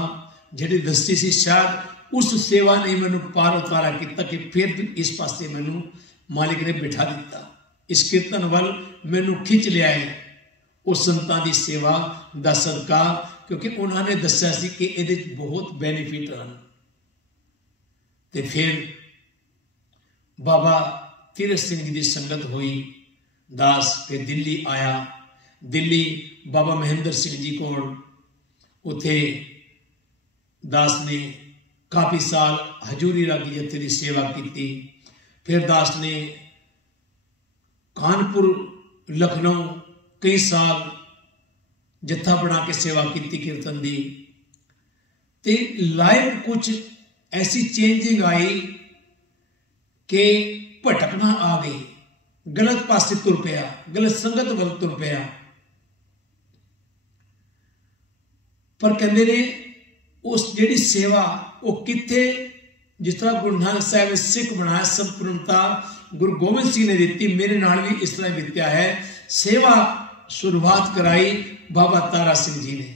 ਜਿਹੜੀ ਦੱਸੀ ਸੀ, ਸ਼ਾਇਦ ਉਸ ਸੇਵਾ ਨੇ ਮੈਨੂੰ ਪਾਰ ਉਤਾਰਾ ਕੀਤਾ ਕਿ ਫਿਰ ਇਸ ਪਾਸੇ ਮੈਨੂੰ ਮਾਲਿਕ ਨੇ ਬਿਠਾ ਦਿੱਤਾ। ਇਸ ਕੀਰਤਨ ਵੱਲ ਮੈਨੂੰ ਖਿੱਚ ਲਿਆ ਹੈ ਉਸ ਸੰਤਾਂ ਦੀ ਸੇਵਾ ਦਾ ਸਦਕਾ, ਕਿਉਂਕਿ ਉਹਨਾਂ ਨੇ ਦੱਸਿਆ ਸੀ ਕਿ ਇਹਦੇ 'ਚ ਬਹੁਤ ਬੈਨੀਫਿਟ ਹਨ। ਤੇ ਫਿਰ ਬਾਬਾ ਤੀਰਥ ਸਿੰਘ ਜੀ ਦੀ ਸੰਗਤ ਹੋਈ। ਦਾਸ ਫਿਰ ਦਿੱਲੀ ਆਇਆ। ਦਿੱਲੀ ਬਾਬਾ ਮਹਿੰਦਰ ਸਿੰਘ ਜੀ ਕੋਲ, ਉੱਥੇ ਦਾਸ ਨੇ ਕਾਫੀ ਸਾਲ ਹਜੂਰੀ ਰਾਗੀ ਜਥੇ ਦੀ ਸੇਵਾ ਕੀਤੀ। ਫਿਰ ਦਾਸ ਨੇ ਕਾਨਪੁਰ, ਲਖਨਊ ਕਈ ਸਾਲ ਜੱਥਾ ਬਣਾ ਕੇ ਸੇਵਾ ਕੀਤੀ ਕੀਰਤਨ ਦੀ। ਤੇ ਲਾਈਫ ਕੁਝ ਐਸੀ ਚੇਂਜਿੰਗ ਆਈ ਕਿ ਭਟਕਣਾ ਆ ਗਈ, ਗਲਤ ਪਾਸੇ ਤੁਰ ਪਿਆ, ਗਲਤ ਸੰਗਤ ਵੱਲ ਤੁਰ ਪਿਆ। ਪਰ ਕਹਿੰਦੇ ਨੇ ਉਸ ਜਿਹੜੀ ਸੇਵਾ ਉਹ ਕਿੱਥੇ जिस तरह गुरु नानक साहब ने सिख बनाया, संपूर्णता गुरु गोबिंद सिंह ने दी, मेरे नाल भी इस तरह बीत्या है। सेवा शुरुआत कराई बाबा तारा सिंह जी ने,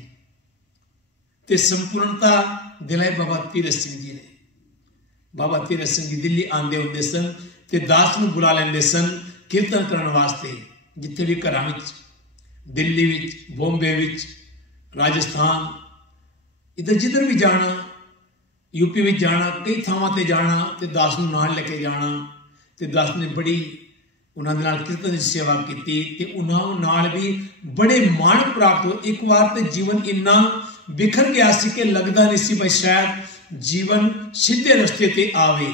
ते संपूर्णता दिलाई बाबा तीरथ सिंह जी ने। बाबा तीरथ सिंह जी दिल्ली आंदे होंदे सन ते दास नूं बुला लैंदे सन कीर्तन करने वास्ते, जिथे भी घरां विच, दिल्ली विच, बॉम्बे विच, राजस्थान, इधर जिधर भी जाना, यूपी विच जाना, कई थावां ते जाना ते दास नूं नाल लेके जाना। ते दास ने बड़ी उन्हां दे नाल कीर्तन दी सेवा कीती ते उन्हां नाल भी बड़े मान प्राप्त हो। एक बार ते जीवन इन्ना बिखर गया सी कि लगदा नहीं सी भाई शायद जीवन सीधे रस्ते ते आवे,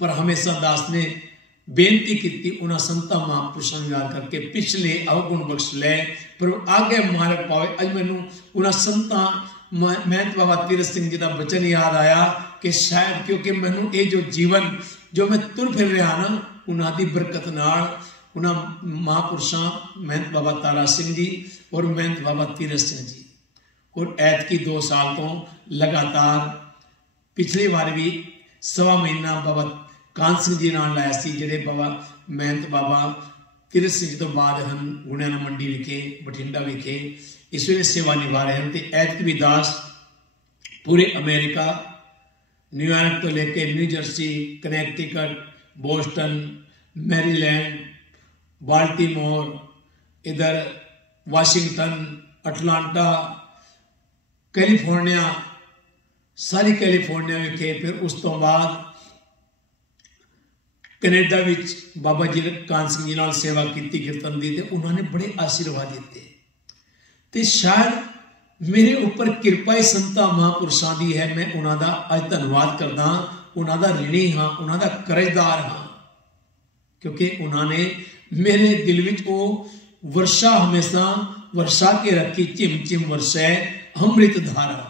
पर हमेशा दास ने बेनती की उन्हां संतां महापुरुषां नूं याद करके पिछले अवगुण बख्श लै पर आगे मार्ग पावे। अज मैनूं उन्हां संतां महंत बाबा तीरथ सिंह जी का बचन याद आया कि शायद क्योंकि मैनूं ये जो जीवन जो मैं तुर फिर रहा ना, उन्हां दी बरकत नाल, उन्हां महापुरुषां महंत बाबा तारा सिंह जी और महंत बाबा तीरथ सिंह जी, और ऐतकी 2 साल तो लगातार, पिछली बार भी 1.25 महीना बाबा कान सिंह जी नाल लाया सी, जिहड़े बाबा महंत बाबा तीरथ सिंह जी तो बाद हम गुणियाना मंडी विखे, बठिंडा विखे इस वे सेवा निभा रहे हैं। तो ऐतकी भी दास पूरे अमेरिका, न्यूयॉर्क तो लेके new Jersey, Connecticut, Boston, Maryland, Baltimore, इधर वाशिंगटन, अटलांटा, कैलिफोर्निया, सारी कैलिफोर्निया विखे, फिर उस तो बाद कनेडा विच बाबा जी कान सिंह जी नाल सेवा की कीर्तन दी, ते उन्होंने बड़े आशीर्वाद दिते। ते शायद मेरे ऊपर किरपा ही संतां महापुरुषां दी है, मैं उन्हां दा अज धन्नवाद करदा, उन्हां दा ऋणी हाँ, उन्हां दा करजदार हाँ, क्योंकि उन्होंने मेरे दिल विच वो वर्षा हमेशा वर्षा के रखी, चिम चिम वर्षै अमृत धारा।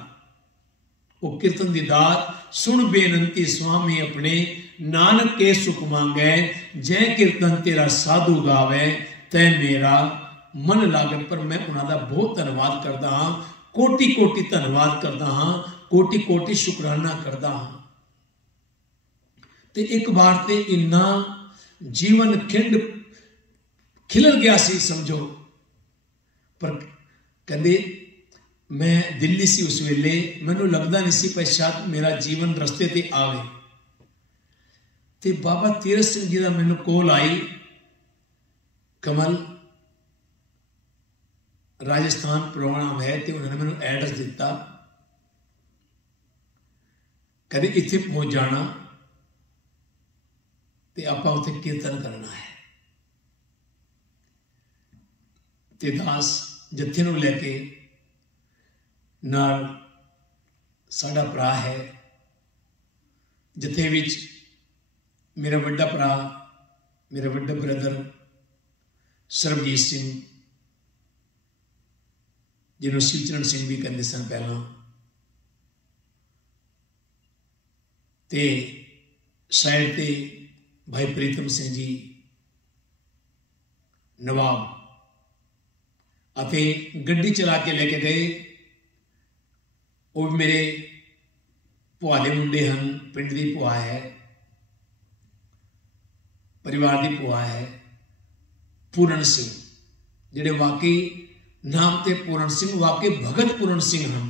वो कीर्तन दी दात सुन बेनंती स्वामी अपने, नानक के सुख मांगै, जै कीर्तन तेरा साधु गावै, तै मेरा मन लागे। पर मैं उन्हां दा बहुत धन्नवाद करदा हाँ, कोटि कोटि धन्नवाद करदा हाँ, कोटि कोटि शुकराना करदा हाँ। ते एक बार ते इन्ना जीवन खिंड खिलर गया सी समझो, पर कहते मैं दिल्ली सी उस वेले, मैनू लगता नहीं सी पर शायद मेरा जीवन रस्ते ते आवे। ते बाबा तीरथ सिंह जी का मैनू कॉल आई, कमल राजस्थान प्रोग्राम है, तो उन्होंने मैनू एड्रेस दिता, कहते इत्थे पहुंच जाना ते आपां उत्थे कीर्तन करना है। ते दास जत्थे नूं लैके नाल साडा भरा है, जत्थे विच मेरा वड्डा भरा, मेरा वड्डा ब्रदर सरबजीत सिंह, जिन्होंने शिवचरण सिंह भी कहते सन पहला, ते साइड ते भाई प्रीतम सिंह जी नवाब, गड्डी चला के लेके गए। वो मेरे भुआ दे मुंडे हैं, पिंड दी भुआ है, परिवार दी भुआ है पूरण सिंह, जिहड़े वाकई नाम ते पूरण सिंह, वाकई भगत पूरण सिंह हैं।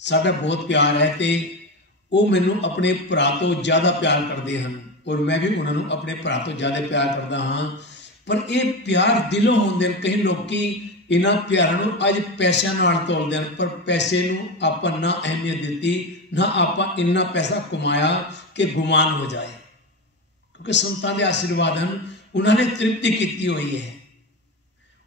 साडा बहुत प्यार है, ते वो मैनू अपने भरा तो ज़्यादा प्यार करते हैं, और मैं भी उन्होंने अपने भरा तो ज़्यादा प्यार करता हाँ। पर यह प्यार दिलों होंदे, कई लोग इन्हां प्यारां नूं अज पैसों नाल तोलदे हैं, पर पैसे नूं आपां ना अहमियत दी, ना आपां इन्ना पैसा कमाया कि गुमान हो जाए, क्योंकि संतां दे आशीर्वाद हैं, उन्होंने तृप्ति की हुई है,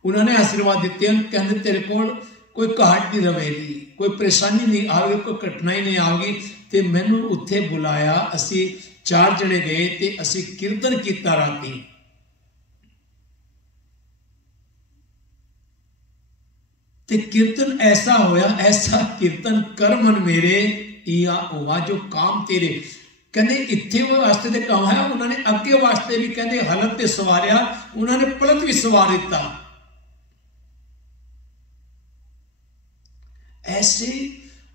उन्होंने आशीर्वाद दिते हैं। कहते तेरे कोल कोई घाट नहीं रहेगी, कोई परेशानी नहीं आएगी, कोई कठिनाई नहीं आएगी। तो मैनू उत्थे बुलाया, असी 4 जने गए, तो असी कीर्तन किया राती। ते कीर्तन ऐसा होया, ऐसा कीर्तन कर मन मेरे या हुआ जो काम तेरे। कहते इत्थे वास्ते दे काम है, उन्होंने अगे वास्ते भी कहते हलत ते सवारिया, उन्होंने पलट भी सवार दिता। ऐसे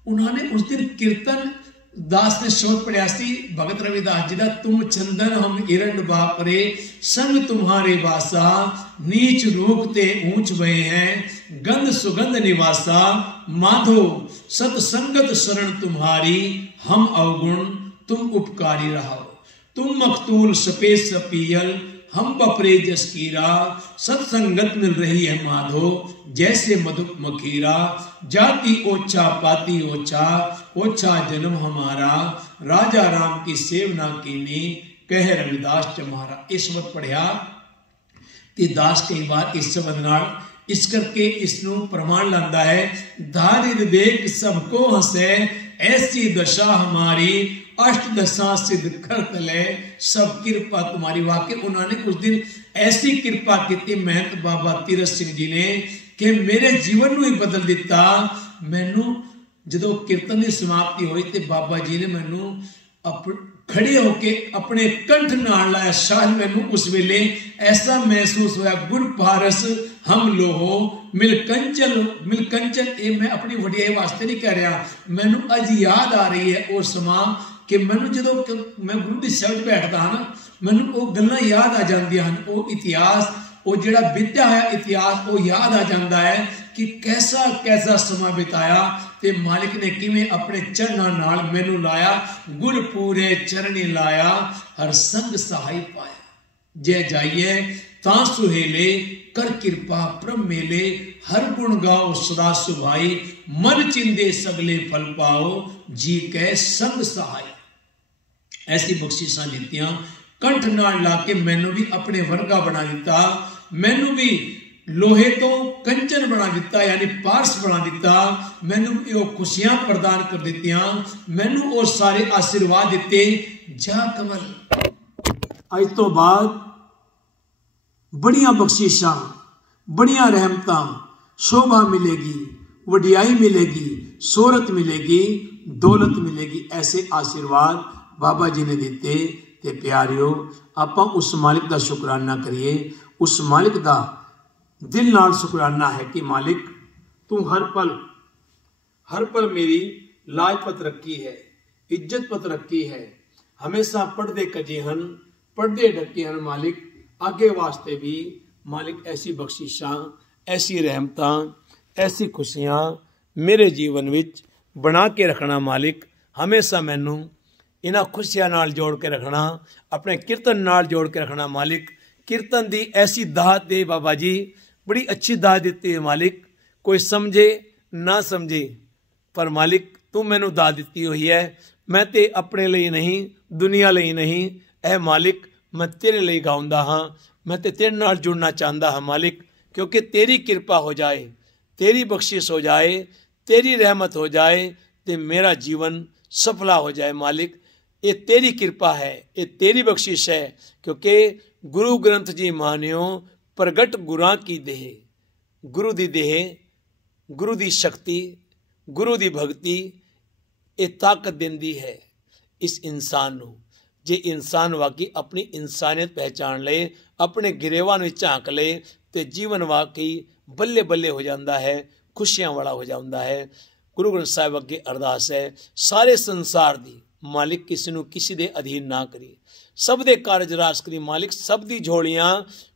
उन्होंने उस दिन कीर्तन दास ने शोध पढ़िया सी भगत रविदास जी का, तुम चंदन हम इरंड बापरे संग तुम्हारे वासा, नीच रूखते ऊंच भय हैं गंध सुगंध निवासा, माधो सतसंगत शरण तुम्हारी, हम अवगुण तुम उपकारी रहो, तुम मखतूल सफेद सपियल हम बपरे जस कीरा, सत्संगत मिल रही है माधो जैसे मधुप मखीरा, जाति ओछा पाती ओछा, ओछा जन्म हमारा, राजा राम की सेवना कीनी, कह रविदास चमारा। इस वक्त पढ़िया ते दास कई बार इस शब्द नाल इस करके इसनों प्रमाण लांदा है, धारिद देख सबको हंसे ऐसी दशा हमारी, अष्ट दशा सिद्ध कर तले सब कृपा तुम्हारी। वाकई उन्होंने उस दिन ऐसी कृपा की महंत बाबा तीरथ सिंह जी ने कि मेरे जीवन को ही बदल दिता। मैनू जो कीर्तन की समाप्ति हुई तो बाबा जी ने मैनू खड़े होके अपने कंठ नाल लाया। शायद मैनू उस वेले ऐसा महसूस होया, गुर पारस हम लोहो मिलकंचन। ये मैं अपनी वडियाई वास्ते नहीं कह रहा, मैनू अज याद आ रही है वो समा कि मैनू जो मैं गुरु की सभा बैठता हाँ ना, मैनू वो गल्लां याद आ जांदियां हन, वो इतिहास वो जिहड़ा बीत्या होया इतिहास वो याद आ जाता है कि कैसा कैसा समा बिताया ते मालिक ने किवें अपने चरणां नाल मैनू लाया, गुर पूरे चरणी लाया, हर संग सहाय पाया। जय जाइए तां सुहेले कर कृपा प्रभ मेले, हर गुण गाओ सदा सुभाई, मन चिंदे सगले फल पाओ, जी कै संग सहाय। ऐसी बख्शिशां दित्तियां, कंठ नाल लाके मैनू भी अपने वर्गा बना दिता, मैनू भी लोहे तो कंचन बना दिता यानी पारस बना दिता, मैनू वो खुशियां प्रदान कर दित्तियां, मैनू वो सारे आशीर्वाद दिते। जा कमल अज तो बाद बड़िया बख्शिशां बड़िया रहमतां शोभा मिलेगी, वडियाई मिलेगी, शोहरत मिलेगी, दौलत मिलेगी। ऐसे आशीर्वाद बाबा जी ने दिते। ते प्यारियो आपां उस मालिक का शुकराना करिए, उस मालिक का दिल नाल शुकराना है कि मालिक तू हर पल मेरी लाजपत रखी है, इज्जत पत रखी है, हमेशा पढ़दे कजे हन, पढ़दे ढके हन। मालिक आगे वास्ते भी मालिक ऐसी बख्शिशां, ऐसी रहमतां, ऐसी खुशियां मेरे जीवन विच बना के रखना। मालिक हमेशा मैनू इन्हां खुशियां नाल जोड़ के रखना, अपने कीर्तन नाल जोड़ के रखना। मालिक कीर्तन दी ऐसी दात दे बाबा जी, बड़ी अच्छी दात दिती है मालिक, कोई समझे ना समझे पर मालिक तू मैनू दात दिती हुई है। मैं ते अपने लिए नहीं, दुनिया लिए नहीं, ऐ मालिक मैं तेरे लिए गाउंदा हाँ, मैं ते तेरे नाल जुड़ना चाहता हाँ मालिक, क्योंकि तेरी कृपा हो जाए, तेरी बख्शिश हो जाए, तेरी रहमत हो जाए तो मेरा जीवन सफला हो जाए। मालिक ये तेरी कृपा है, ये तेरी बख्शिश है, क्योंकि गुरु ग्रंथ जी मानियो प्रगट गुरां की देह, गुरु दी देह, गुरु दी शक्ति, गुरु दी भगती ये ताकत देंदी है इस इंसान नूं। जे इंसान वाकई अपनी इंसानियत पहचान ले, अपने गिरेवां नूं झांक ले तो जीवन वाकई बल्ले बल्ले हो जाता है, खुशियां वाला हो जाता है। गुरु ग्रंथ साहिब अगे अरदास है सारे संसार दी, मालिक किसी नूं किसी दे अधीन ना करी, सब दे कारज रास करी। मालिक सब दी झोलियां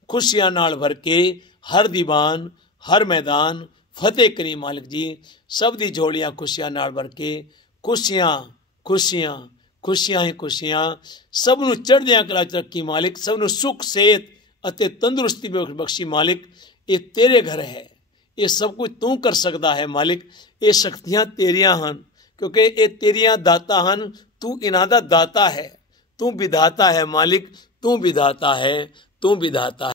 खुशियां नाल भर के हर दीवान हर मैदान फतेह करी। मालिक जी सब दी झोलियां खुशियां नाल भर के, खुशियां खुशियां खुशियां ही खुशियां सब नूं चढ़दियां कला च रखी। मालिक सब नूं सुख सेहत अते तंदुरुस्ती बख्शी। मालिक ये तेरे घर है, ये सब कुछ तू कर सकता है। मालिक ये शक्तियां तेरियां हन, क्योंकि ये तेरियां दाता हन, तू इन्हां दा दाता है, तू विधाता है। मालिक तू विधाता है, तू विधाता है।